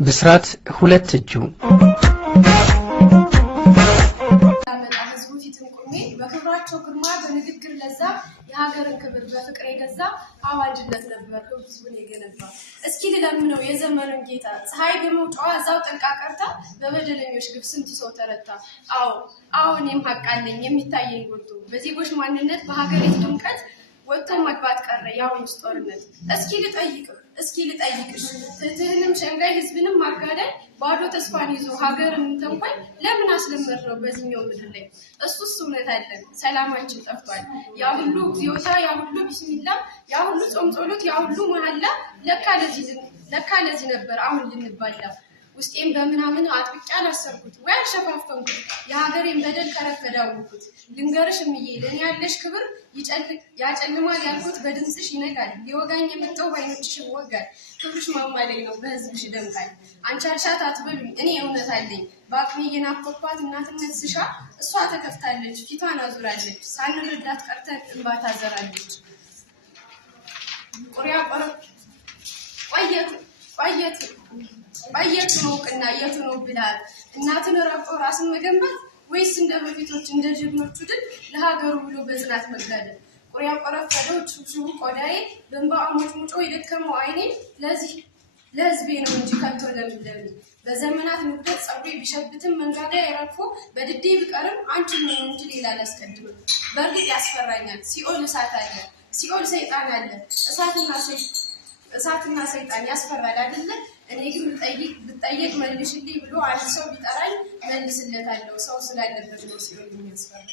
ብስራት ሁለት እጁ በክብራቸው ግርማ በንግግር ለዛ የሀገርን ክብር በፍቅር የገዛ አዋጅነት ነበር ህዝቡን የገነባ እስኪ ለምነው የዘመኑን ጌታ ፀሐይ በመውጫዋ እዛው ጠልቃ ቀርታ በበደለኞች ግፍ ስንት ሰው ተረታ አዎ እኔም ሀቅ አለኝ የሚታየኝ ጎልቶ በዜጎች ማንነት በሀገሪቱ ድምቀት ወጥቶ መግባት ቀረ ያውን ጦርነት እስኪ ልጠይቅሽ ትህትንም ሸንጋይ ህዝብንም ማጋዳይ ባዶ ተስፋን ይዞ ሀገርን ተንኳይ ለምን አስለመድ ነው በዚህኛው ምድር ላይ እሱስ እውነት አይደለም ሰላማችን ጠፍቷል ያ ሁሉ ጊዮታ ያ ሁሉ ቢስሚላ ያ ሁሉ ጾም ጸሎት ያ ሁሉ መሐላ ለካ ለዚህ ነበር አሁን ልንባላ ውስጤን በመናምን አጥብቄ አላሰርኩት ወይ አሸፋፈንኩት የሀገሬን በደል ከረፈዳውኩት ልንገርሽ ምዬ ለኔ ያለሽ ክብር ያጨልማል ያልኩት በድምጽሽ ይነጋል ሊወጋኝ የመጣው ባይኖችሽ ይወጋል ክብርሽ ማማለኝ ነው በህዝብሽ ደምቃል አንቺ አልሻት አትበሉኝ እኔ እውነት አለኝ ባቅሜ የናፈኳት እናትነት ስሻ እሷ ተከፍታለች ፊቷን አዙራለች ሳንረዳት ቀርተን እንባ ታዘራለች ቁሪያ ቆየት ነው ቅና የቱ ነው ብላል እናትን ረቆ ራስን መገንባት ወይስ እንደ በፊቶች እንደ ጀግኖቹ ድል ለሀገሩ ብሎ በዝናት መጋደል ቁሪያ ቆረፈደው ሹሹ ቆዳዬ በእንባ አሞጭሙጮ የደከመው አይኔ ለህዝቤ ነው እንጂ ከቶ ለምለም በዘመናት ንብደት ጸጉሬ ቢሸብትም መንጋጋ የረግፎ በድዴ ቢቀርም አንቺን ነው እንጂ ሌላ ላስቀድም በእርግጥ ያስፈራኛል ሲኦል እሳት አለ ሲኦል ሰይጣን አለ እሳትና ሰይጣን ያስፈራል አይደለ እኔ ግን ብጠይቅ መልሽልኝ ብሎ አንድ ሰው ቢጠራኝ መልስለታለሁ ሰው ስላለበት ነው ሲኦል የሚያስፈራ